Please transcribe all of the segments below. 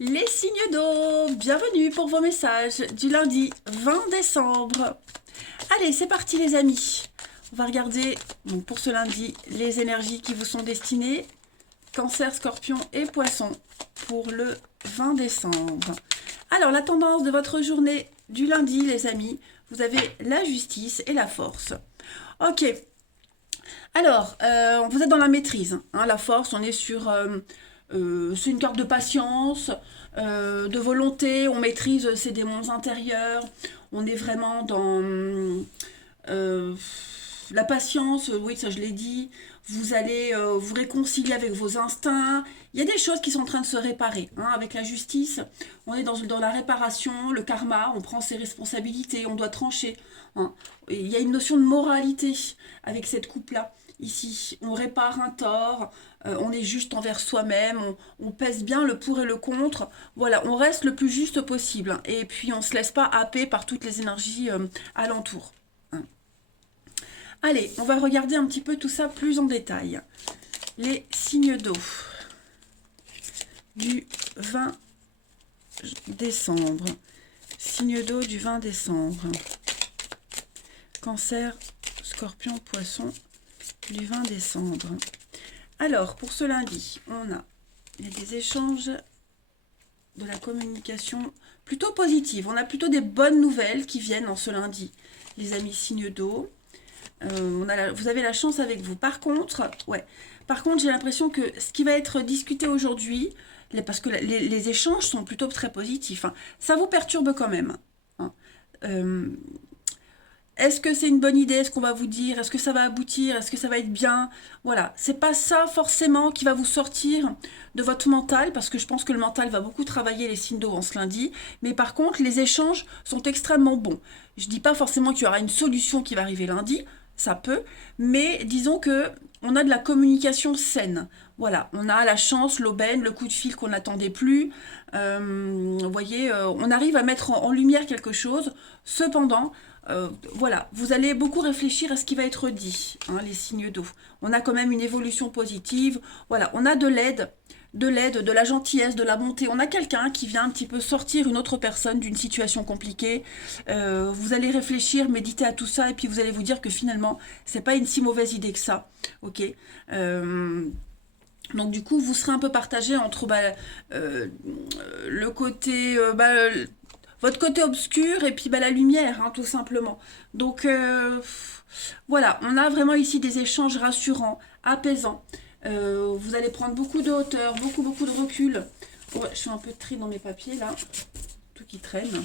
Les signes d'eau, bienvenue pour vos messages du lundi 20 décembre. Allez, c'est parti les amis. On va regarder donc, pour ce lundi les énergies qui vous sont destinées. Cancer, Scorpion et Poisson pour le 20 décembre. Alors, la tendance de votre journée du lundi, les amis, vous avez la justice et la force. Ok. Alors, vous êtes dans la maîtrise. Hein, la force, on est sur... c'est une carte de patience, de volonté, on maîtrise ses démons intérieurs, on est vraiment dans euh, la patience, oui ça je l'ai dit, vous allez vous réconcilier avec vos instincts, il y a des choses qui sont en train de se réparer, hein. Avec la justice, on est dans la réparation, le karma, on prend ses responsabilités, on doit trancher, hein. Il y a une notion de moralité avec cette coupe-là. Ici, on répare un tort, on est juste envers soi-même, on pèse bien le pour et le contre. Voilà, on reste le plus juste possible. Et puis, on ne se laisse pas happer par toutes les énergies alentour. Hein. Allez, on va regarder un petit peu tout ça plus en détail. Les signes d'eau du 20 décembre. Signe d'eau du 20 décembre. Cancer, Scorpion, Poisson du 20 décembre. Alors, pour ce lundi, il y a des échanges, de la communication plutôt positive. On a plutôt des bonnes nouvelles qui viennent en ce lundi. Les amis signes d'eau, vous avez la chance avec vous. Par contre, j'ai l'impression que ce qui va être discuté aujourd'hui, parce que les échanges sont plutôt très positifs, hein, ça vous perturbe quand même. Hein. Euh, Est-ce que c'est une bonne idée? Est-ce qu'on va vous dire? Est-ce que ça va aboutir? Est-ce que ça va être bien? Voilà, c'est pas ça forcément qui va vous sortir de votre mental, parce que je pense que le mental va beaucoup travailler les signes d'eau en ce lundi. Mais par contre, les échanges sont extrêmement bons. Je dis pas forcément qu'il y aura une solution qui va arriver lundi, ça peut, mais disons que on a de la communication saine. Voilà, on a la chance, l'aubaine, le coup de fil qu'on n'attendait plus. Vous voyez, on arrive à mettre en lumière quelque chose. Cependant, voilà, vous allez beaucoup réfléchir à ce qui va être dit, hein, les signes d'eau. On a quand même une évolution positive. Voilà, on a de la gentillesse, de la bonté. On a quelqu'un qui vient un petit peu sortir une autre personne d'une situation compliquée. Vous allez réfléchir, méditer à tout ça, et puis vous allez vous dire que finalement, c'est pas une si mauvaise idée que ça. Ok. Donc du coup, vous serez un peu partagé entre euh, le côté, votre côté obscur et puis la lumière, hein, tout simplement. Donc voilà, on a vraiment ici des échanges rassurants, apaisants. Vous allez prendre beaucoup de hauteur, beaucoup de recul. Ouais, je fais un peu de tri dans mes papiers là, tout qui traîne.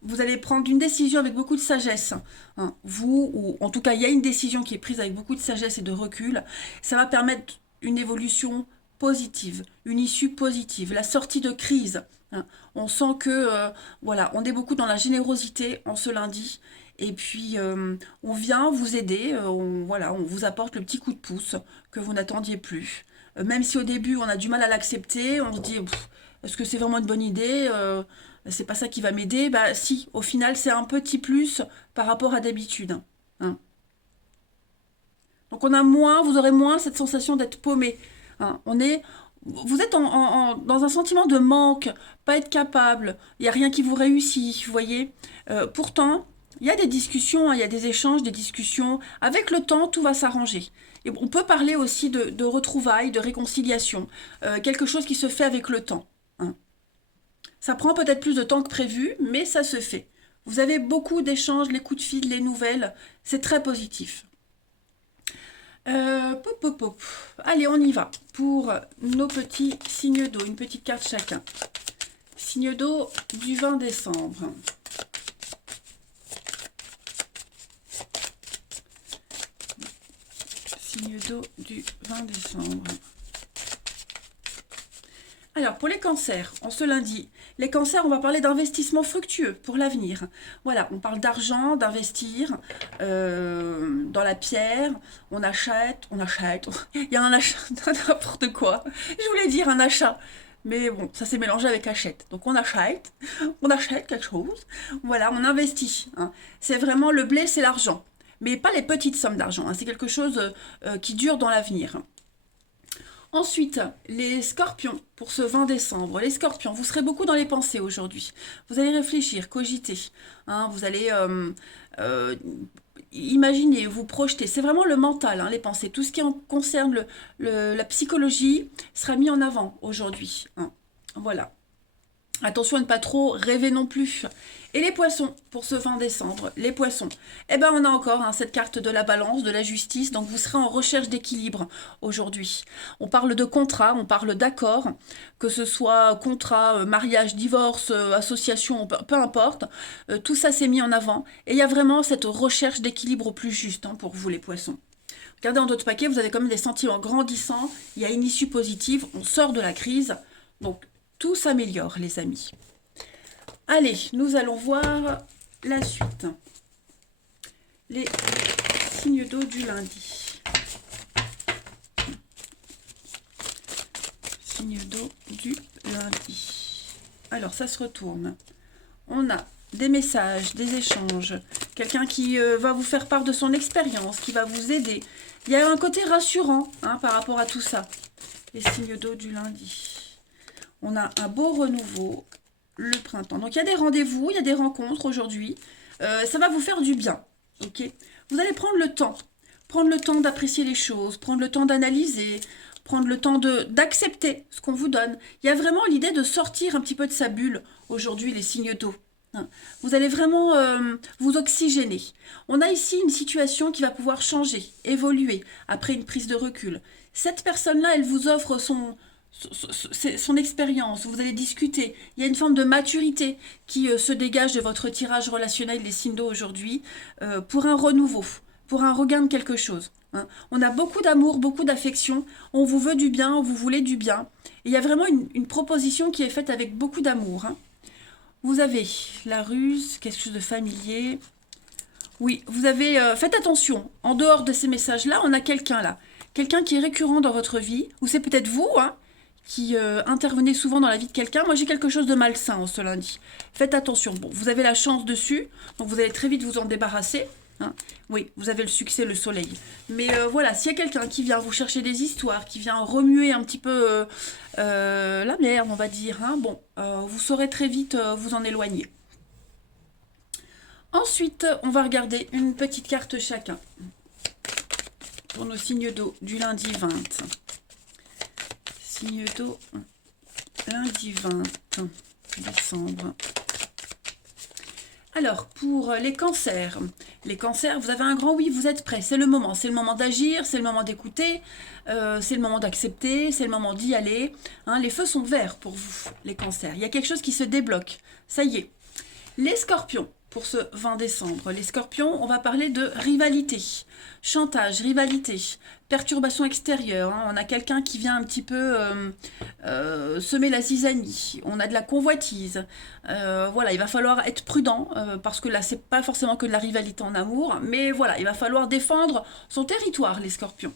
Vous allez prendre une décision avec beaucoup de sagesse. Hein. Vous, ou en tout cas, il y a une décision qui est prise avec beaucoup de sagesse et de recul. Ça va permettre une évolution positive, une issue positive, la sortie de crise. Hein. On sent que, voilà, on est beaucoup dans la générosité en ce lundi. Et puis, on vient vous aider, voilà, on vous apporte le petit coup de pouce que vous n'attendiez plus. Même si au début, on a du mal à l'accepter, on se dit, est-ce que c'est vraiment une bonne idée? C'est pas ça qui va m'aider. Bah si, au final, c'est un petit plus par rapport à d'habitude. Hein. Donc vous aurez moins cette sensation d'être paumé. Hein. Vous êtes dans un sentiment de manque, pas être capable, il n'y a rien qui vous réussit, vous voyez. Pourtant, il y a des discussions, hein, il y a des échanges, des discussions. Avec le temps, tout va s'arranger. Et on peut parler aussi de retrouvailles, de réconciliation, quelque chose qui se fait avec le temps. Hein. Ça prend peut-être plus de temps que prévu, mais ça se fait. Vous avez beaucoup d'échanges, les coups de fil, les nouvelles, c'est très positif. Pop, pop, pop. Allez, on y va pour nos petits signes d'eau, une petite carte chacun. Signe d'eau du 20 décembre. Signe d'eau du 20 décembre. Alors, pour les cancers, en ce lundi, les cancers, on va parler d'investissement fructueux pour l'avenir. Voilà, on parle d'argent, d'investir dans la pierre, on achète, il y a un achat, n'importe quoi. Je voulais dire un achat, mais bon, ça s'est mélangé avec achète. Donc on achète quelque chose, voilà, on investit. Hein. C'est vraiment le blé, c'est l'argent. Mais pas les petites sommes d'argent, hein. C'est quelque chose qui dure dans l'avenir. Ensuite, les scorpions, pour ce 20 décembre. Les scorpions, vous serez beaucoup dans les pensées aujourd'hui. Vous allez réfléchir, cogiter. Hein, vous allez euh, imaginer, vous projeter. C'est vraiment le mental, hein, les pensées. Tout ce qui concerne la psychologie sera mis en avant aujourd'hui. Hein. Voilà. Attention à ne pas trop rêver non plus. Et les poissons, pour ce 20 décembre, les poissons. Eh ben, on a encore hein, cette carte de la balance, de la justice, donc vous serez en recherche d'équilibre aujourd'hui. On parle de contrat, on parle d'accord, que ce soit contrat, mariage, divorce, association, peu importe. Tout ça s'est mis en avant. Et il y a vraiment cette recherche d'équilibre au plus juste hein, pour vous les poissons. Regardez en d'autres paquets, vous avez quand même des sentiments grandissants, il y a une issue positive, on sort de la crise. Donc, tout s'améliore, les amis. Allez, nous allons voir la suite. Les signes d'eau du lundi. Signes d'eau du lundi. Alors, ça se retourne. On a des messages, des échanges. Quelqu'un qui va vous faire part de son expérience, qui va vous aider. Il y a un côté rassurant hein, par rapport à tout ça. Les signes d'eau du lundi. On a un beau renouveau, le printemps. Donc, il y a des rendez-vous, il y a des rencontres aujourd'hui. Ça va vous faire du bien, ok? Vous allez prendre le temps d'apprécier les choses, prendre le temps d'analyser, prendre le temps d'accepter ce qu'on vous donne. Il y a vraiment l'idée de sortir un petit peu de sa bulle aujourd'hui, les signes d'eau. Hein. Vous allez vraiment vous oxygéner. On a ici une situation qui va pouvoir changer, évoluer après une prise de recul. Cette personne-là, elle vous offre son expérience, vous allez discuter. Il y a une forme de maturité qui se dégage de votre tirage relationnel des signes d'eau aujourd'hui pour un renouveau, pour un regain de quelque chose. Hein. On a beaucoup d'amour, beaucoup d'affection, on vous veut du bien, on vous voulait du bien. Et il y a vraiment une proposition qui est faite avec beaucoup d'amour. Hein. Vous avez la ruse, quelque chose de familier. Oui, vous avez... faites attention, en dehors de ces messages-là, on a quelqu'un là. Quelqu'un qui est récurrent dans votre vie, ou c'est peut-être vous, hein, qui intervenez souvent dans la vie de quelqu'un. Moi, j'ai quelque chose de malsain ce lundi. Faites attention. Bon, vous avez la chance dessus, donc vous allez très vite vous en débarrasser. Hein. Oui, vous avez le succès, le soleil. Mais voilà, s'il y a quelqu'un qui vient vous chercher des histoires, qui vient remuer un petit peu la merde, on va dire, hein, bon, vous saurez très vite vous en éloigner. Ensuite, on va regarder une petite carte chacun pour nos signes d'eau du lundi 20. Signe d'eau, lundi 20 décembre. Alors, pour les cancers, vous avez un grand oui, vous êtes prêts, c'est le moment d'agir, c'est le moment d'écouter, c'est le moment d'accepter, c'est le moment d'y aller. Hein, les feux sont verts pour vous, les cancers. Il y a quelque chose qui se débloque, ça y est. Les scorpions, pour ce 20 décembre, les scorpions, on va parler de rivalité, chantage, rivalité, perturbation extérieure. Hein. On a quelqu'un qui vient un petit peu semer la zizanie. On a de la convoitise. Voilà, il va falloir être prudent parce que là, c'est pas forcément que de la rivalité en amour, mais voilà, il va falloir défendre son territoire, les scorpions.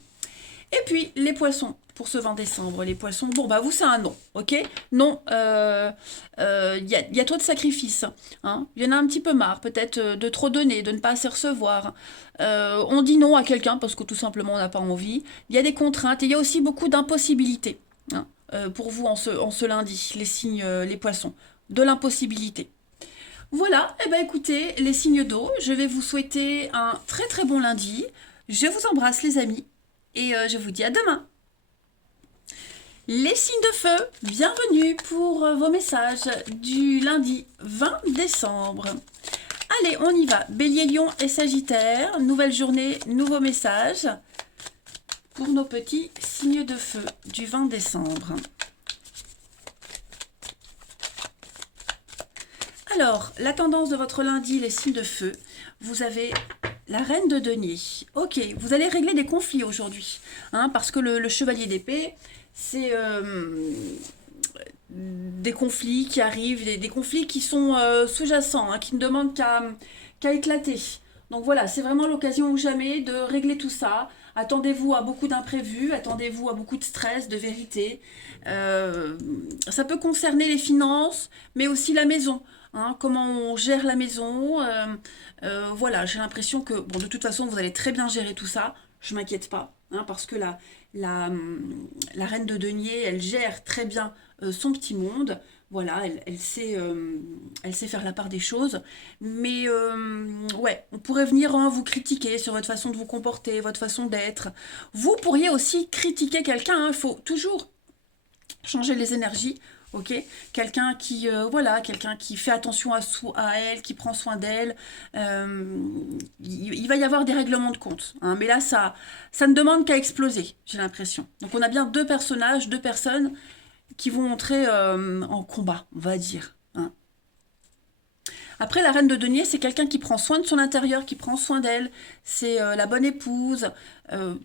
Et puis, les poissons, pour ce 20 décembre, les poissons, bon, bah vous, c'est un non, ok? Non, y a trop de sacrifices, hein? Il y en a un petit peu marre, peut-être de trop donner, de ne pas assez recevoir. On dit non à quelqu'un parce que tout simplement, on n'a pas envie. Il y a des contraintes et il y a aussi beaucoup d'impossibilités, hein, pour vous en ce lundi, les signes, les poissons, de l'impossibilité. Voilà, et ben écoutez, les signes d'eau, je vais vous souhaiter un très très bon lundi. Je vous embrasse les amis et je vous dis à demain. Les signes de feu, bienvenue pour vos messages du lundi 20 décembre. Allez, on y va. Bélier, Lion et Sagittaire, nouvelle journée, nouveaux messages pour nos petits signes de feu du 20 décembre. Alors, la tendance de votre lundi, les signes de feu, vous avez la reine de denier. Ok, vous allez régler des conflits aujourd'hui, hein, parce que le chevalier d'épée, c'est des conflits qui arrivent, des conflits qui sont sous-jacents, hein, qui ne demandent qu'à éclater. Donc voilà, c'est vraiment l'occasion ou jamais de régler tout ça. Attendez-vous à beaucoup d'imprévus, attendez-vous à beaucoup de stress, de vérité. Ça peut concerner les finances, mais aussi la maison. Hein, comment on gère la maison. Voilà, j'ai l'impression que, bon, de toute façon, vous allez très bien gérer tout ça. Je ne m'inquiète pas, hein, parce que la reine de denier, elle gère très bien son petit monde. Voilà, elle sait faire la part des choses. Mais ouais, on pourrait venir hein, vous critiquer sur votre façon de vous comporter, votre façon d'être. Vous pourriez aussi critiquer quelqu'un. Il faut toujours changer les énergies. Ok, quelqu'un qui voilà, quelqu'un qui fait attention à elle, qui prend soin d'elle. Il va y avoir des règlements de compte, hein, mais là ça ne demande qu'à exploser, j'ai l'impression. Donc on a bien deux personnages, deux personnes qui vont entrer en combat, on va dire, hein. Après, la reine de denier, c'est quelqu'un qui prend soin de son intérieur, qui prend soin d'elle. C'est la bonne épouse.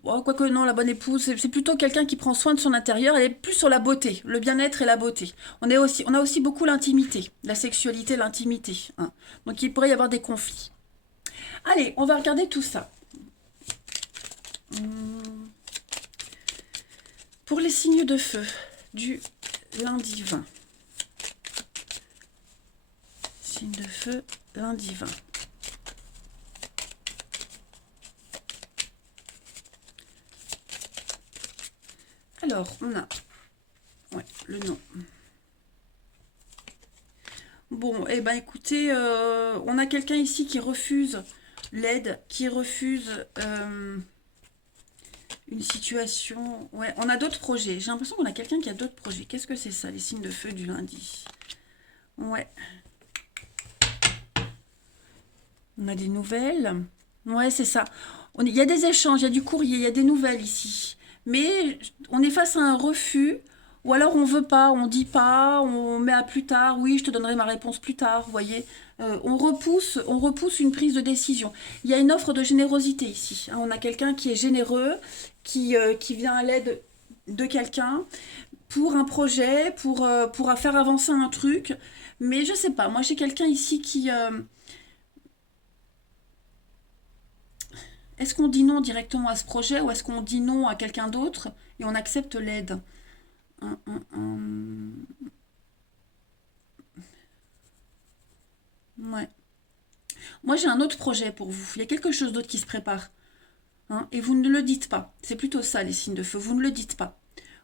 Oh, quoique non, la bonne épouse, c'est plutôt quelqu'un qui prend soin de son intérieur. Elle est plus sur la beauté, le bien-être et la beauté. On a aussi beaucoup l'intimité, la sexualité, l'intimité, hein. Donc il pourrait y avoir des conflits. Allez, on va regarder tout ça. Hum, Pour les signes de feu du lundi 20. Signe de feu, lundi 20. Alors, on a ouais, le nom. Bon, eh ben écoutez, on a quelqu'un ici qui refuse l'aide, qui refuse une situation. Ouais, on a d'autres projets. J'ai l'impression qu'on a quelqu'un qui a d'autres projets. Qu'est-ce que c'est ça, les signes de feu du lundi? Ouais. On a des nouvelles. Ouais, c'est ça. Il y a des échanges, il y a du courrier, il y a des nouvelles ici. Mais on est face à un refus, ou alors on veut pas, on dit pas, on met à plus tard. Oui, je te donnerai ma réponse plus tard. Vous voyez, on repousse une prise de décision. Il y a une offre de générosité ici, hein. On a quelqu'un qui est généreux, qui vient à l'aide de quelqu'un pour un projet, pour faire avancer un truc. Mais je sais pas. Moi, j'ai quelqu'un ici qui est-ce qu'on dit non directement à ce projet ou est-ce qu'on dit non à quelqu'un d'autre et on accepte l'aide? Hum, hum, hum. Ouais. Moi, j'ai un autre projet pour vous. Il y a quelque chose d'autre qui se prépare, hein, et vous ne le dites pas. C'est plutôt ça, les signes de feu. Vous ne le dites pas.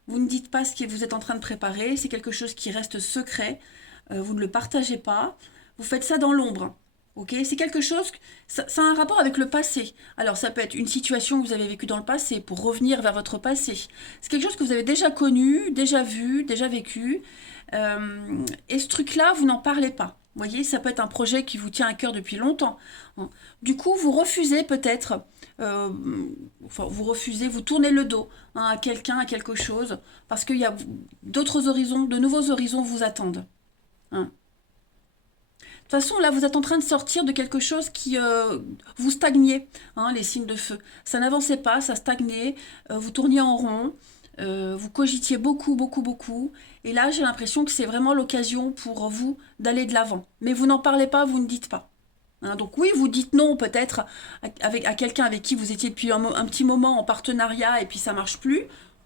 Vous ne dites pas ce que vous êtes en train de préparer. C'est quelque chose qui reste secret. Vous ne le partagez pas. Vous faites ça dans l'ombre. Ok, c'est quelque chose, ça a un rapport avec le passé. Alors ça peut être une situation que vous avez vécue dans le passé pour revenir vers votre passé. C'est quelque chose que vous avez déjà connu, déjà vu, déjà vécu. Et ce truc-là, vous n'en parlez pas. Vous voyez, ça peut être un projet qui vous tient à cœur depuis longtemps, hein. Du coup, vous refusez peut-être, euh, enfin, vous refusez, vous tournez le dos, hein, à quelqu'un, à quelque chose, parce qu'il y a d'autres horizons, de nouveaux horizons vous attendent, hein. De toute façon, là, vous êtes en train de sortir de quelque chose qui vous stagnez, hein, les signes de feu. Ça n'avançait pas, ça stagnait, vous tourniez en rond, vous cogitiez beaucoup, beaucoup, beaucoup. Et là, j'ai l'impression que c'est vraiment l'occasion pour vous d'aller de l'avant. Mais vous n'en parlez pas, vous ne dites pas, hein. Donc oui, vous dites non peut-être à quelqu'un avec qui vous étiez depuis un petit moment en partenariat et puis ça marche plus.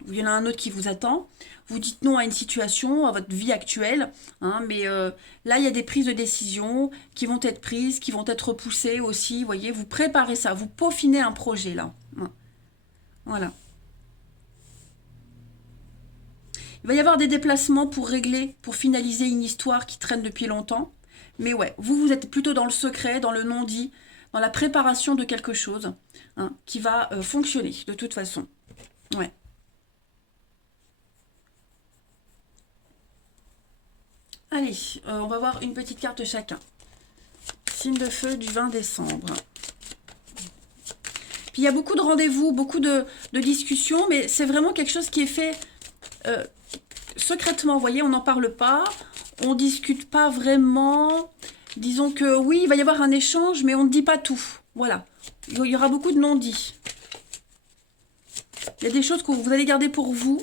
Il y en a un autre qui vous attend. Vous dites non à une situation, à votre vie actuelle, hein, mais là, il y a des prises de décision qui vont être prises, qui vont être repoussées aussi. Vous voyez, vous préparez ça, vous peaufinez un projet là, hein. Voilà. Il va y avoir des déplacements pour régler, pour finaliser une histoire qui traîne depuis longtemps. Mais ouais, vous êtes plutôt dans le secret, dans le non-dit, dans la préparation de quelque chose, hein, qui va fonctionner de toute façon. Ouais. Allez, on va voir une petite carte de chacun. Signe de feu du 20 décembre. Puis il y a beaucoup de rendez-vous, beaucoup de discussions, mais c'est vraiment quelque chose qui est fait euh, secrètement. Vous voyez, on n'en parle pas, on discute pas vraiment. Disons que oui, il va y avoir un échange, mais on ne dit pas tout. Voilà. Il y aura beaucoup de non-dits. Il y a des choses que vous allez garder pour vous,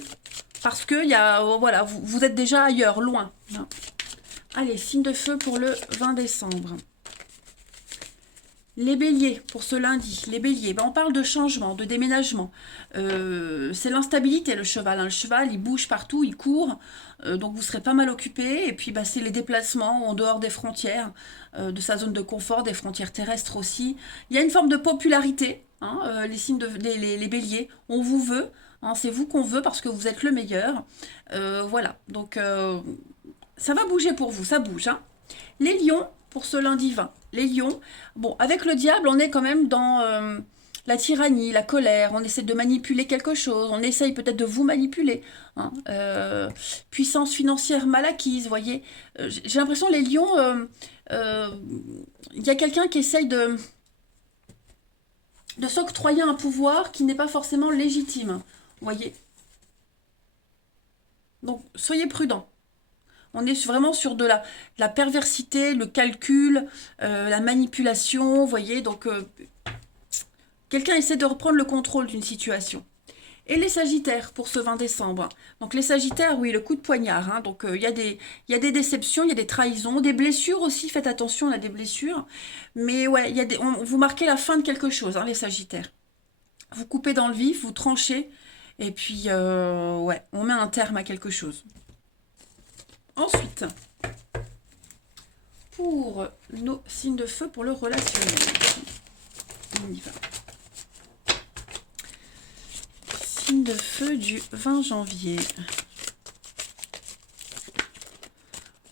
parce que il y a, voilà, vous êtes déjà ailleurs, loin. Allez, signe de feu pour le 20 décembre. Les béliers, pour ce lundi, les béliers, ben on parle de changement, de déménagement. C'est l'instabilité, le cheval, hein. Le cheval, il bouge partout, il court, donc vous serez pas mal occupé. Et puis, ben, c'est les déplacements en dehors des frontières, de sa zone de confort, des frontières terrestres aussi. Il y a une forme de popularité, hein, les signes les béliers, on vous veut, hein, c'est vous qu'on veut parce que vous êtes le meilleur. Voilà, donc ça va bouger pour vous, ça bouge, hein. Les lions, pour ce lundi 20. Les lions, bon, avec le diable, on est quand même dans la tyrannie, la colère, on essaie de manipuler quelque chose, on essaye peut-être de vous manipuler, hein. Puissance financière mal acquise, voyez. J'ai l'impression, les lions, il y a quelqu'un qui essaye de s'octroyer un pouvoir qui n'est pas forcément légitime, voyez. Donc, soyez prudents. On est vraiment sur de la perversité, le calcul, la manipulation, vous voyez. Donc, quelqu'un essaie de reprendre le contrôle d'une situation. Et les Sagittaires pour ce 20 décembre. Donc les Sagittaires, oui, le coup de poignard, hein. Donc il y a des déceptions, il y a des trahisons, des blessures aussi, faites attention, on a des blessures. Mais ouais, vous marquez la fin de quelque chose, hein, les Sagittaires. Vous coupez dans le vif, vous tranchez, et puis ouais, on met un terme à quelque chose. Ensuite, pour nos signes de feu pour le relationnel, on y va. Signe de feu du 20 janvier.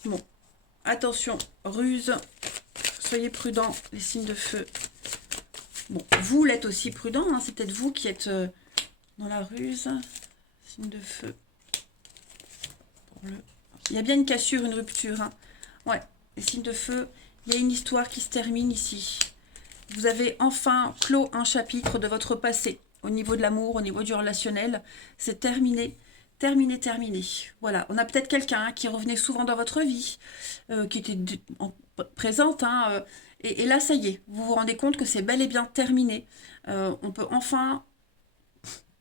Bon, attention, ruse, soyez prudents, les signes de feu. Bon, vous l'êtes aussi prudent, hein, c'est peut-être vous qui êtes dans la ruse. Signe de feu. Il y a bien une cassure, une rupture, hein. Ouais, les signes de feu, il y a une histoire qui se termine ici. Vous avez enfin clos un chapitre de votre passé. Au niveau de l'amour, au niveau du relationnel, c'est terminé, terminé, terminé. Voilà, on a peut-être quelqu'un qui revenait souvent dans votre vie, qui était présente, hein, et là, ça y est, vous vous rendez compte que c'est bel et bien terminé. On peut enfin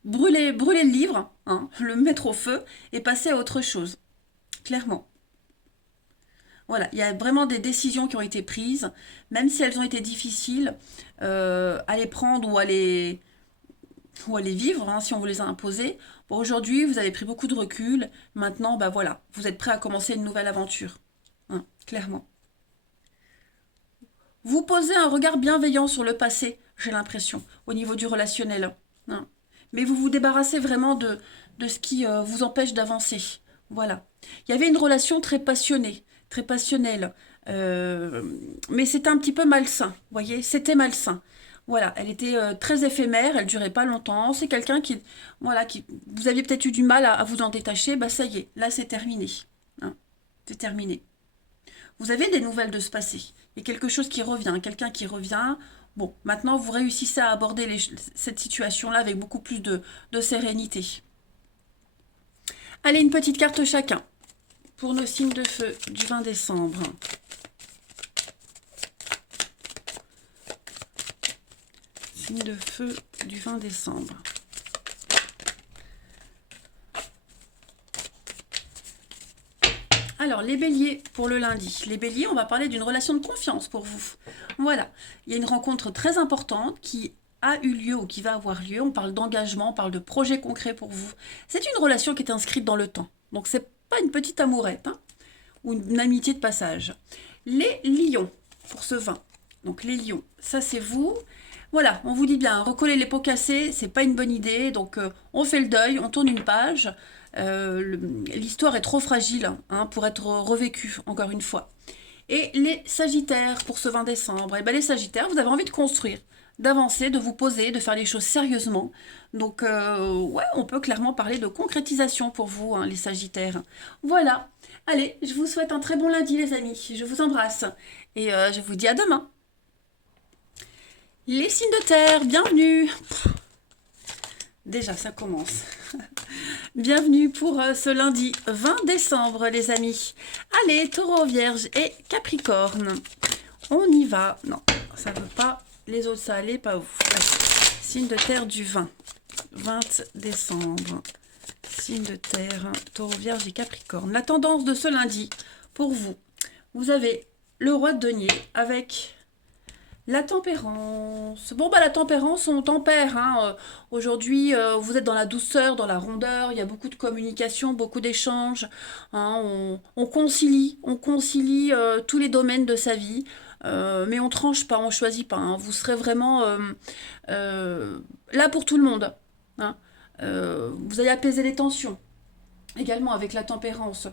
brûler le livre, hein, le mettre au feu et passer à autre chose, clairement. Voilà, il y a vraiment des décisions qui ont été prises, même si elles ont été difficiles à les prendre ou à les vivre, hein, si on vous les a imposées. Bon, aujourd'hui, vous avez pris beaucoup de recul. Maintenant, bah voilà, vous êtes prêt à commencer une nouvelle aventure, hein, clairement. Vous posez un regard bienveillant sur le passé, j'ai l'impression, au niveau du relationnel, hein. Mais vous vous débarrassez vraiment de ce qui vous empêche d'avancer. Voilà. Il y avait une relation très passionnée, très passionnelle, mais c'était un petit peu malsain, vous voyez, c'était malsain. Voilà, elle était très éphémère, elle durait pas longtemps. C'est quelqu'un voilà, vous aviez peut-être eu du mal à vous en détacher. Bah ça y est, là c'est terminé, hein, c'est terminé. Vous avez des nouvelles de ce passé. Il y a quelque chose qui revient, quelqu'un qui revient. Bon, maintenant vous réussissez à aborder cette situation-là avec beaucoup plus de sérénité. Allez, une petite carte chacun pour nos signes de feu du 20 décembre. Signe de feu du 20 décembre. Alors, les béliers pour le lundi. Les béliers, on va parler d'une relation de confiance pour vous. Voilà, il y a une rencontre très importante qui a eu lieu ou qui va avoir lieu. On parle d'engagement, on parle de projet concret pour vous. C'est une relation qui est inscrite dans le temps. Donc, c'est pas une petite amourette, hein, ou une amitié de passage. Les lions pour ce 20. Donc, les lions, ça c'est vous. Voilà, on vous dit bien, recoller les pots cassés, c'est pas une bonne idée. Donc, on fait le deuil, on tourne une page. L'histoire est trop fragile, hein, pour être revécue, encore une fois. Et les Sagittaires pour ce 20 décembre. Et bien les Sagittaires, vous avez envie de construire, d'avancer, de vous poser, de faire les choses sérieusement. Donc ouais, on peut clairement parler de concrétisation pour vous, hein, les Sagittaires. Voilà. Allez, je vous souhaite un très bon lundi les amis. Je vous embrasse. Et je vous dis à demain. Les signes de terre, bienvenue. Déjà, ça commence. Bienvenue pour ce lundi 20 décembre, les amis. Allez, Taureau, Vierge et Capricorne. On y va. Non, ça ne veut pas. Les autres, ça allait, pas vous. Allez. Signe de terre du 20 décembre. Signe de terre, Taureau, Vierge et Capricorne. La tendance de ce lundi, pour vous, vous avez le roi de denier avec... la tempérance. Bon, bah la tempérance, on tempère, hein. Aujourd'hui, vous êtes dans la douceur, dans la rondeur. Il y a beaucoup de communication, beaucoup d'échanges, hein. On concilie tous les domaines de sa vie. Mais on tranche pas, on choisit pas, hein. Vous serez vraiment là pour tout le monde, hein. Vous allez apaiser les tensions, également avec la tempérance.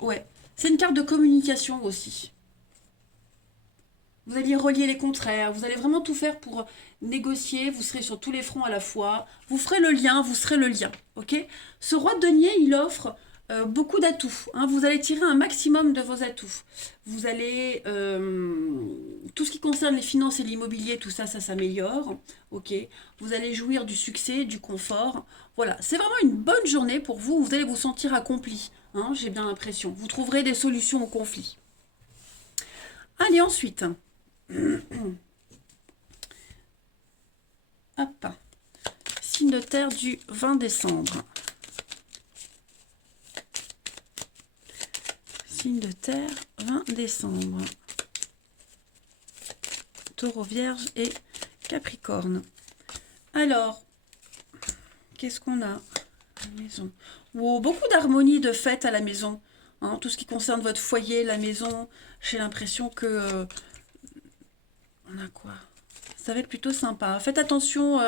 Ouais, c'est une carte de communication aussi. Vous allez relier les contraires, vous allez vraiment tout faire pour négocier, vous serez sur tous les fronts à la fois, vous ferez le lien, vous serez le lien, ok? Ce roi de denier, il offre beaucoup d'atouts, hein, vous allez tirer un maximum de vos atouts. Vous allez... tout ce qui concerne les finances et l'immobilier, tout ça, ça s'améliore, ok? Vous allez jouir du succès, du confort, voilà. C'est vraiment une bonne journée pour vous, vous allez vous sentir accompli, hein, j'ai bien l'impression. Vous trouverez des solutions aux conflits. Allez, ensuite... Hop. Signe de terre du 20 décembre. Signe de terre 20 décembre. Taureau, Vierge et Capricorne. Alors, qu'est-ce qu'on a à la maison? Oh, beaucoup d'harmonie, de fête à la maison. Hein, tout ce qui concerne votre foyer, la maison, j'ai l'impression que... on a quoi? Ça va être plutôt sympa. Faites attention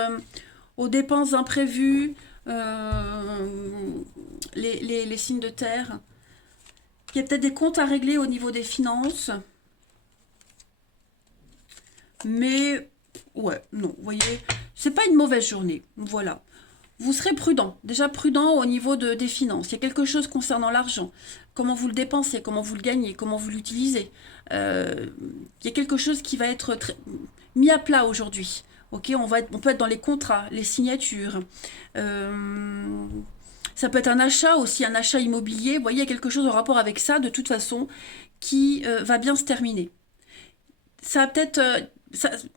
aux dépenses imprévues, les signes de terre. Il y a peut-être des comptes à régler au niveau des finances. Mais, ouais, non, vous voyez, c'est pas une mauvaise journée. Voilà. Vous serez prudent, déjà prudent au niveau des finances. Il y a quelque chose concernant l'argent, comment vous le dépensez, comment vous le gagnez, comment vous l'utilisez. Il y a quelque chose qui va être mis à plat aujourd'hui. Ok, on peut être dans les contrats, les signatures. Ça peut être un achat aussi, un achat immobilier. Vous voyez, il y a quelque chose en rapport avec ça, de toute façon, qui va bien se terminer. Ça va peut-être...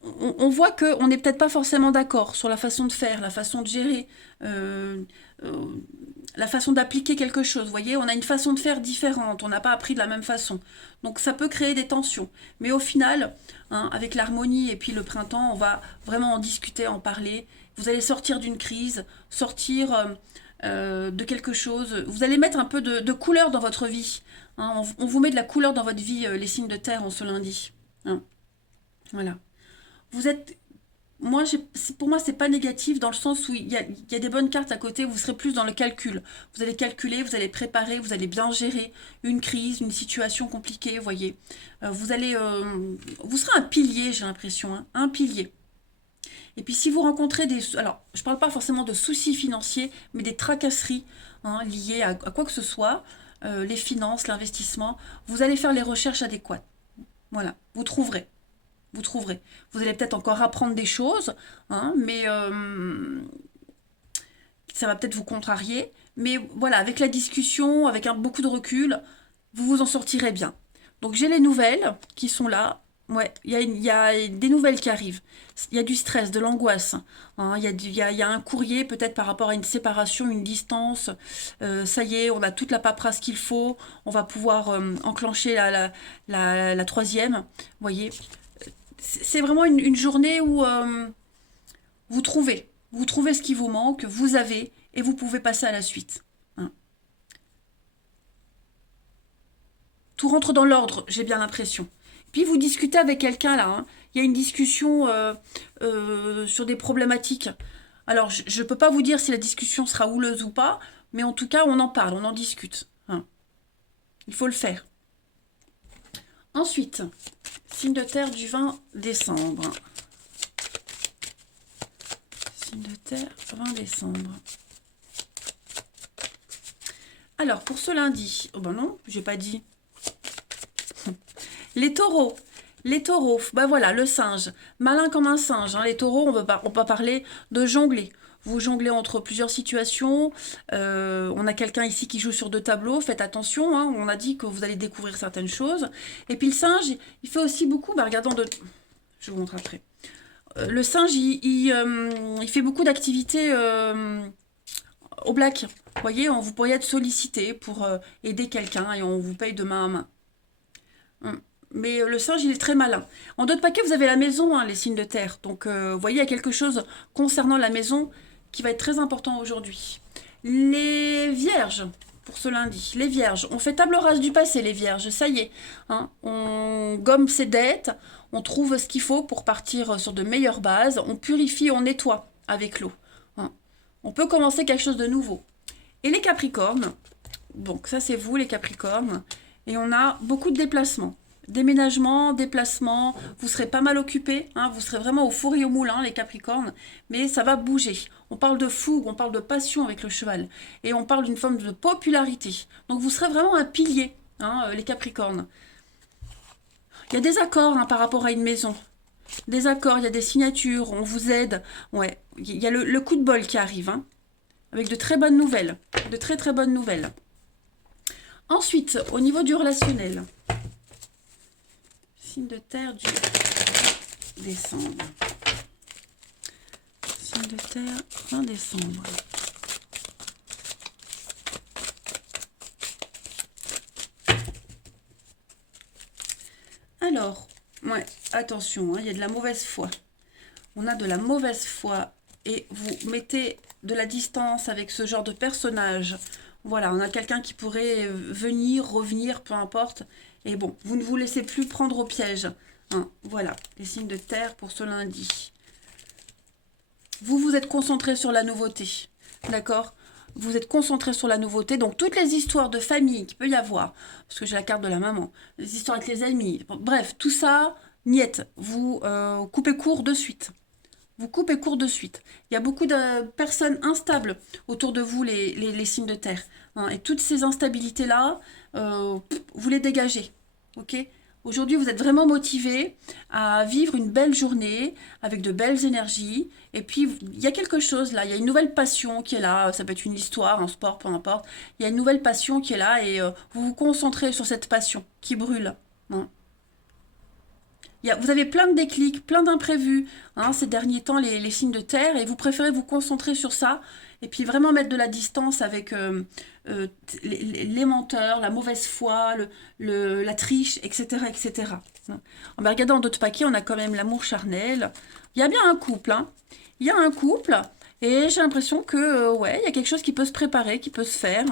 on voit qu'on n'est peut-être pas forcément d'accord sur la façon de faire, la façon de gérer, la façon d'appliquer quelque chose. Vous voyez, on a une façon de faire différente, on n'a pas appris de la même façon. Donc ça peut créer des tensions. Mais au final, hein, avec l'harmonie et puis le printemps, on va vraiment en discuter, en parler. Vous allez sortir d'une crise, sortir de quelque chose. Vous allez mettre un peu de couleur dans votre vie. Hein. On vous met de la couleur dans votre vie, les signes de terre, en ce lundi. Hein. Voilà. Vous êtes... Moi, pour moi, c'est pas négatif dans le sens où il y a des bonnes cartes à côté, vous serez plus dans le calcul. Vous allez calculer, vous allez préparer, vous allez bien gérer une crise, une situation compliquée, vous voyez. Vous serez un pilier, j'ai l'impression, hein, un pilier. Et puis si vous rencontrez des... Alors, je parle pas forcément de soucis financiers, mais des tracasseries hein, liées à quoi que ce soit, les finances, l'investissement, vous allez faire les recherches adéquates. Voilà, vous trouverez. Vous trouverez. Vous allez peut-être encore apprendre des choses, hein, mais ça va peut-être vous contrarier. Mais voilà, avec la discussion, avec beaucoup de recul, vous vous en sortirez bien. Donc j'ai les nouvelles qui sont là. Ouais, il y a des nouvelles qui arrivent. Il y a du stress, de l'angoisse. Hein, il y a un courrier peut-être par rapport à une séparation, une distance. Ça y est, on a toute la paperasse qu'il faut. On va pouvoir enclencher la troisième. Vous voyez, c'est vraiment une journée où vous trouvez ce qui vous manque, vous avez, et vous pouvez passer à la suite. Hein. Tout rentre dans l'ordre, j'ai bien l'impression. Puis vous discutez avec quelqu'un là, hein. Il y a une discussion sur des problématiques. Alors, je ne peux pas vous dire si la discussion sera houleuse ou pas, mais en tout cas, on en parle, on en discute. Hein. Il faut le faire. Ensuite, signe de terre du 20 décembre. Signe de terre, 20 décembre. Alors, pour ce lundi, oh ben non, j'ai pas dit. Les taureaux. Les taureaux, bah voilà, le singe. Malin comme un singe. Hein. Les taureaux, on va parler de jongler. Vous jonglez entre plusieurs situations. On a quelqu'un ici qui joue sur 2 tableaux. Faites attention, hein. On a dit que vous allez découvrir certaines choses. Et puis le singe, il fait aussi beaucoup, bah regardons de... Je vous montre après. Le singe, il fait beaucoup d'activités au black. Vous voyez, vous pourriez être sollicité pour aider quelqu'un et on vous paye de main à main. Mais le singe, il est très malin. En d'autres paquets, vous avez la maison, hein, les signes de terre. Donc, vous voyez, il y a quelque chose concernant la maison qui va être très important aujourd'hui. Les vierges. pour ce lundi. Les vierges, on fait table rase du passé, les vierges, ça y est. Hein, on gomme ses dettes, on trouve ce qu'il faut pour partir sur de meilleures bases, on purifie, on nettoie avec l'eau. Hein. On peut commencer quelque chose de nouveau. Et les capricornes, donc ça c'est vous les capricornes, et on a beaucoup de déplacements. Déménagement, déplacement, vous serez pas mal occupés, hein, vous serez vraiment au four et au moulin, les Capricornes, mais ça va bouger. On parle de fougue, on parle de passion avec le cheval, et on parle d'une forme de popularité. Donc vous serez vraiment un pilier, hein, les Capricornes. Il y a des accords hein, par rapport à une maison. Des accords, il y a des signatures, on vous aide. Ouais, il y a le coup de bol qui arrive, hein, avec de très bonnes nouvelles, de très très bonnes nouvelles. Ensuite, au niveau du relationnel, signe de terre du décembre. Signe de terre, fin décembre. Alors, ouais, attention, hein, il y a de la mauvaise foi. On a de la mauvaise foi et vous mettez de la distance avec ce genre de personnage. Voilà, on a quelqu'un qui pourrait venir, revenir, peu importe. Et bon, vous ne vous laissez plus prendre au piège. Hein, voilà, les signes de terre pour ce lundi. Vous vous êtes concentré sur la nouveauté. D'accord ? Vous êtes concentré sur la nouveauté. Donc, toutes les histoires de famille qu'il peut y avoir, parce que j'ai la carte de la maman, les histoires avec les amis, bref, tout ça, niette. Vous coupez court de suite. Vous coupez court de suite. Il y a beaucoup de personnes instables autour de vous, les signes de terre. Hein, et toutes ces instabilités-là, vous les dégagez. Ok ? Aujourd'hui, vous êtes vraiment motivé à vivre une belle journée avec de belles énergies. Et puis, il y a quelque chose là. Il y a une nouvelle passion qui est là. Ça peut être une histoire, un sport, peu importe. Il y a une nouvelle passion qui est là et vous vous concentrez sur cette passion qui brûle. Hein. Vous avez plein de déclics, plein d'imprévus hein, ces derniers temps, les signes de terre, et vous préférez vous concentrer sur ça, et puis vraiment mettre de la distance avec les menteurs, la mauvaise foi, la triche, etc. etc. On va regarder en d'autres paquets, on a quand même l'amour charnel. Il y a bien un couple, hein. Il y a un couple, et j'ai l'impression que, ouais, il y a quelque chose qui peut se préparer, qui peut se faire.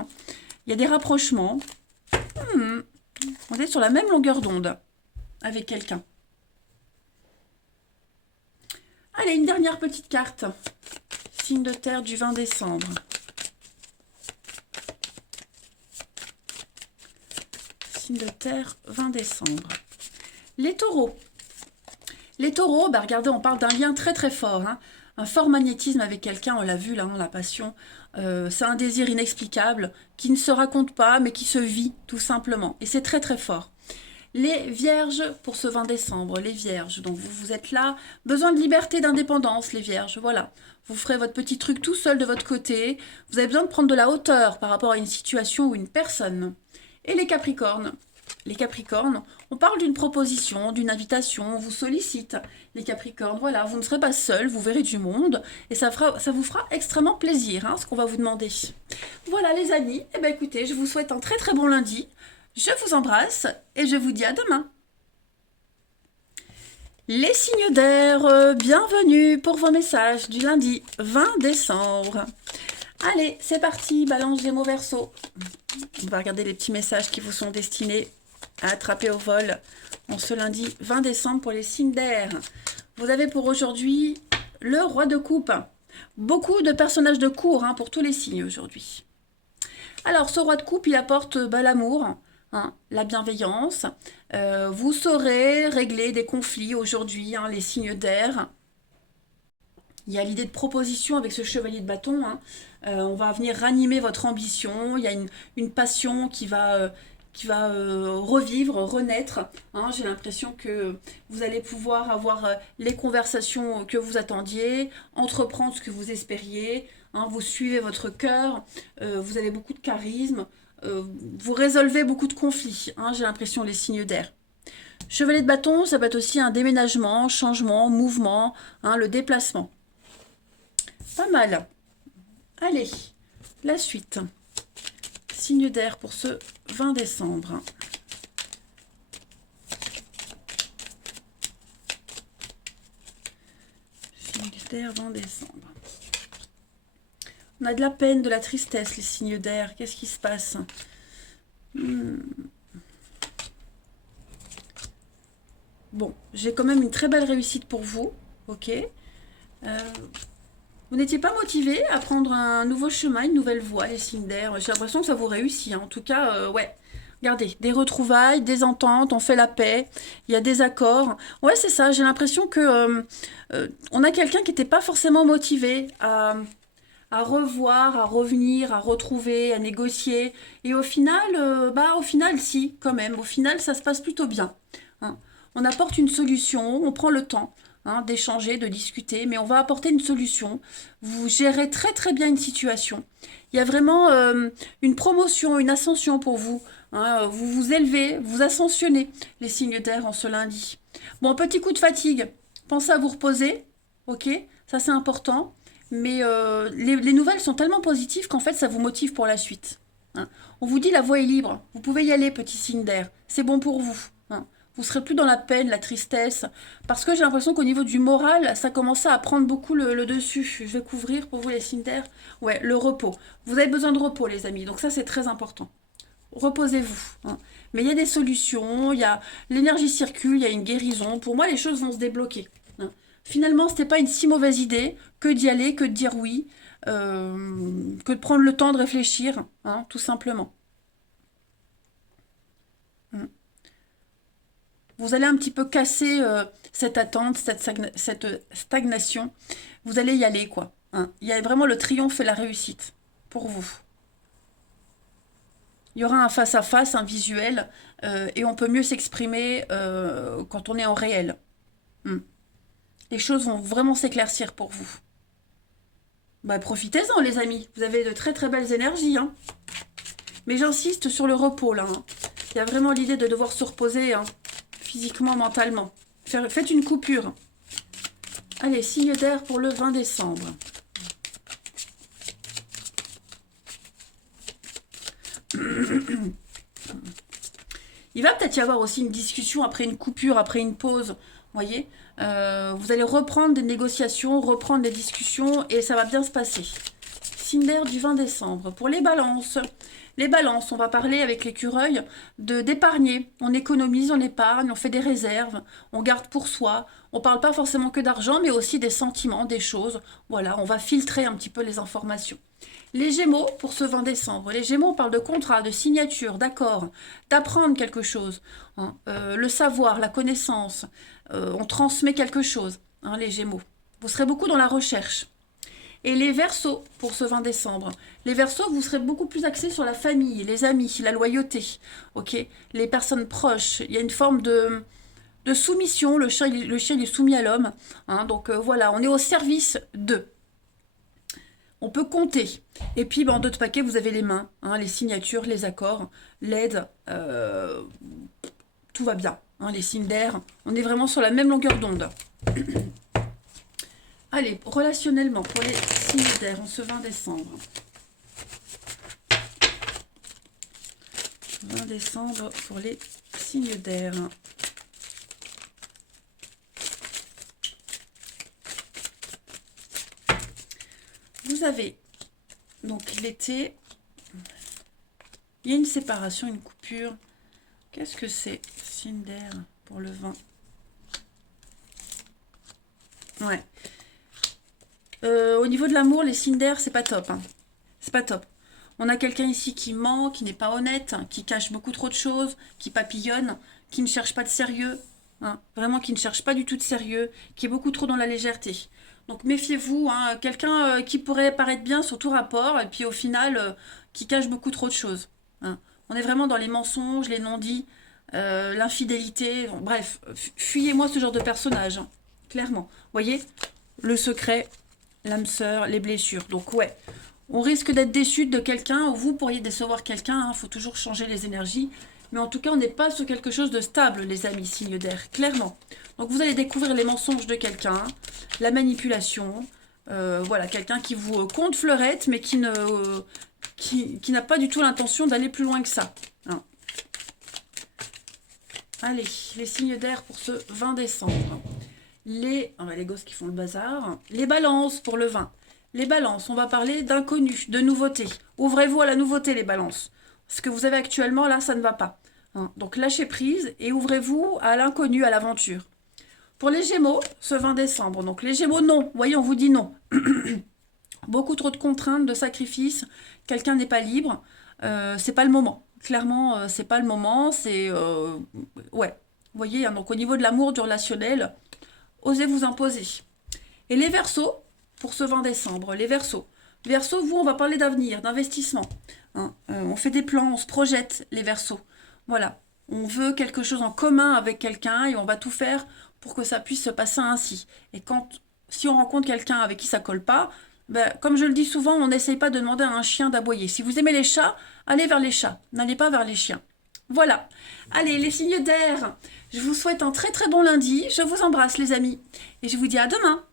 Il y a des rapprochements. On est sur la même longueur d'onde avec quelqu'un. Allez, une dernière petite carte. Signe de terre du 20 décembre. Signe de terre, 20 décembre. Les taureaux. Les taureaux, bah regardez, on parle d'un lien très très fort. Hein. Un fort magnétisme avec quelqu'un, on l'a vu là, la passion. C'est un désir inexplicable qui ne se raconte pas, mais qui se vit tout simplement. Et c'est très très fort. Les vierges pour ce 20 décembre, les vierges, donc vous êtes là, besoin de liberté, d'indépendance, les vierges, voilà. Vous ferez votre petit truc tout seul de votre côté, vous avez besoin de prendre de la hauteur par rapport à une situation ou une personne. Et les capricornes, on parle d'une proposition, d'une invitation, on vous sollicite. Les capricornes, voilà, vous ne serez pas seuls, vous verrez du monde, et ça vous fera extrêmement plaisir, hein, ce qu'on va vous demander. Voilà les amis, eh bien écoutez, je vous souhaite un très très bon lundi. Je vous embrasse et je vous dis à demain. Les signes d'air, bienvenue pour vos messages du lundi 20 décembre. Allez, c'est parti, balance Gémeaux Verseau. On va regarder les petits messages qui vous sont destinés à attraper au vol en ce lundi 20 décembre pour les signes d'air. Vous avez pour aujourd'hui le roi de coupe. Beaucoup de personnages de cour hein, pour tous les signes aujourd'hui. Alors, ce roi de coupe, il apporte l'amour. Hein, la bienveillance. Vous saurez régler des conflits aujourd'hui, hein, les signes d'air. Il y a l'idée de proposition avec ce chevalier de bâton. Hein. On va venir ranimer votre ambition. Il y a une passion qui va revivre, renaître. Hein. J'ai l'impression que vous allez pouvoir avoir les conversations que vous attendiez, entreprendre ce que vous espériez. Hein. Vous suivez votre cœur. Vous avez beaucoup de charisme. Vous résolvez beaucoup de conflits, hein, j'ai l'impression, les signes d'air. Chevalier de bâton, ça peut être aussi un déménagement, changement, mouvement, hein, le déplacement. Pas mal. Allez, la suite. Signe d'air pour ce 20 décembre. Signe d'air 20 décembre. On a de la peine, de la tristesse, les signes d'air. Qu'est-ce qui se passe? Bon, j'ai quand même une très belle réussite pour vous. Ok. Vous n'étiez pas motivé à prendre un nouveau chemin, une nouvelle voie, les signes d'air. J'ai l'impression que ça vous réussit, hein. En tout cas, ouais. Regardez, des retrouvailles, des ententes, on fait la paix, il y a des accords. Ouais, c'est ça, j'ai l'impression que on a quelqu'un qui n'était pas forcément motivé à revoir, à revenir, à retrouver, à négocier. Et au final, si, quand même. Au final, ça se passe plutôt bien, hein. On apporte une solution, on prend le temps, hein, d'échanger, de discuter, mais on va apporter une solution. Vous gérez très très bien une situation. Il y a vraiment une promotion, une ascension pour vous, hein. Vous vous élevez, vous ascensionnez les signes d'air en ce lundi. Bon, petit coup de fatigue. Pensez à vous reposer, ok? Ça c'est important. Mais les nouvelles sont tellement positives qu'en fait, ça vous motive pour la suite, hein. On vous dit la voie est libre. Vous pouvez y aller, petit signe d'air. C'est bon pour vous, hein. Vous serez plus dans la peine, la tristesse. Parce que j'ai l'impression qu'au niveau du moral, ça commence à prendre beaucoup le dessus. Je vais couvrir pour vous les signes d'air. Ouais, le repos. Vous avez besoin de repos, les amis. Donc ça, c'est très important. Reposez-vous, hein. Mais il y a des solutions, il y a l'énergie circule, il y a une guérison. Pour moi, les choses vont se débloquer, hein. Finalement, c'était pas une si mauvaise idée que d'y aller, que de dire oui, que de prendre le temps de réfléchir, hein, tout simplement. Mm. Vous allez un petit peu casser cette attente, cette stagnation. Vous allez y aller, quoi, hein. Il y a vraiment le triomphe et la réussite pour vous. Il y aura un face-à-face, un visuel, et on peut mieux s'exprimer quand on est en réel. Mm. Les choses vont vraiment s'éclaircir pour vous. Bah, profitez-en, les amis. Vous avez de très très belles énergies, hein. Mais j'insiste sur le repos, là, hein. Il y a vraiment l'idée de devoir se reposer, hein, physiquement, mentalement. Faites une coupure. Allez, signe d'air pour le 20 décembre. Il va peut-être y avoir aussi une discussion après une coupure, après une pause. Vous voyez, vous allez reprendre des négociations, reprendre des discussions et ça va bien se passer. Signe d'air du 20 décembre. Pour les balances. Les balances, on va parler avec l'écureuil d'épargner. On économise, on épargne, on fait des réserves, on garde pour soi. On ne parle pas forcément que d'argent, mais aussi des sentiments, des choses. Voilà, on va filtrer un petit peu les informations. Les Gémeaux, pour ce 20 décembre. Les Gémeaux, on parle de contrat, de signature, d'accord, d'apprendre quelque chose, hein, le savoir, la connaissance. On transmet quelque chose, hein, les Gémeaux. Vous serez beaucoup dans la recherche. Et les Verseaux, pour ce 20 décembre. Les Verseaux, vous serez beaucoup plus axés sur la famille, les amis, la loyauté, ok, les personnes proches. Il y a une forme de soumission. Le chien, il est soumis à l'homme, hein, donc voilà, on est au service d'eux. On peut compter. Et puis, en d'autres paquets, vous avez les mains, hein, les signatures, les accords, l'aide. Tout va bien, hein, les signes d'air. On est vraiment sur la même longueur d'onde. Allez, relationnellement, pour les signes d'air, en ce 20 décembre. 20 décembre pour les signes d'air. Vous avez donc l'été, il y a une séparation, une coupure. Qu'est-ce que c'est, signe d'air pour le 20? Ouais. Au niveau de l'amour, les signes d'air, c'est pas top, hein. C'est pas top. On a quelqu'un ici qui ment, qui n'est pas honnête, qui cache beaucoup trop de choses, qui papillonne, qui ne cherche pas de sérieux, hein. Vraiment qui ne cherche pas du tout de sérieux, qui est beaucoup trop dans la légèreté. Donc méfiez-vous, hein, quelqu'un qui pourrait paraître bien sur tout rapport, et puis au final, qui cache beaucoup trop de choses, hein. On est vraiment dans les mensonges, les non-dits, l'infidélité, bref, fuyez-moi ce genre de personnage, hein, clairement. Vous voyez, le secret, l'âme sœur, les blessures. Donc ouais, on risque d'être déçu de quelqu'un, ou vous pourriez décevoir quelqu'un, il faut toujours changer les énergies. Mais en tout cas, on n'est pas sur quelque chose de stable, les amis, signe d'air, clairement. Donc vous allez découvrir les mensonges de quelqu'un, la manipulation, voilà, quelqu'un qui vous compte fleurette, mais qui n'a pas du tout l'intention d'aller plus loin que ça, hein. Allez, les signes d'air pour ce 20 décembre. Les gosses qui font le bazar. Les balances pour le 20. Les balances, on va parler d'inconnu, de nouveauté. Ouvrez-vous à la nouveauté, les balances. Ce que vous avez actuellement, là, ça ne va pas. Hein. Donc lâchez prise et ouvrez-vous à l'inconnu, à l'aventure. Pour les Gémeaux, ce 20 décembre. Donc les Gémeaux, non. Voyez, on vous dit non. Beaucoup trop de contraintes, de sacrifices. Quelqu'un n'est pas libre. C'est pas le moment. Clairement, c'est pas le moment. C'est ouais. Vous voyez, hein, donc au niveau de l'amour, du relationnel, osez vous imposer. Et les Verseaux, pour ce 20 décembre, les Verseaux. Verseaux, vous, on va parler d'avenir, d'investissement. Hein. On fait des plans, on se projette, les Verseaux. Voilà. On veut quelque chose en commun avec quelqu'un et on va tout faire pour que ça puisse se passer ainsi. Et si on rencontre quelqu'un avec qui ça colle pas, ben, comme je le dis souvent, on n'essaye pas de demander à un chien d'aboyer. Si vous aimez les chats, allez vers les chats, n'allez pas vers les chiens. Voilà. Allez, les signes d'air, je vous souhaite un très très bon lundi. Je vous embrasse, les amis. Et je vous dis à demain.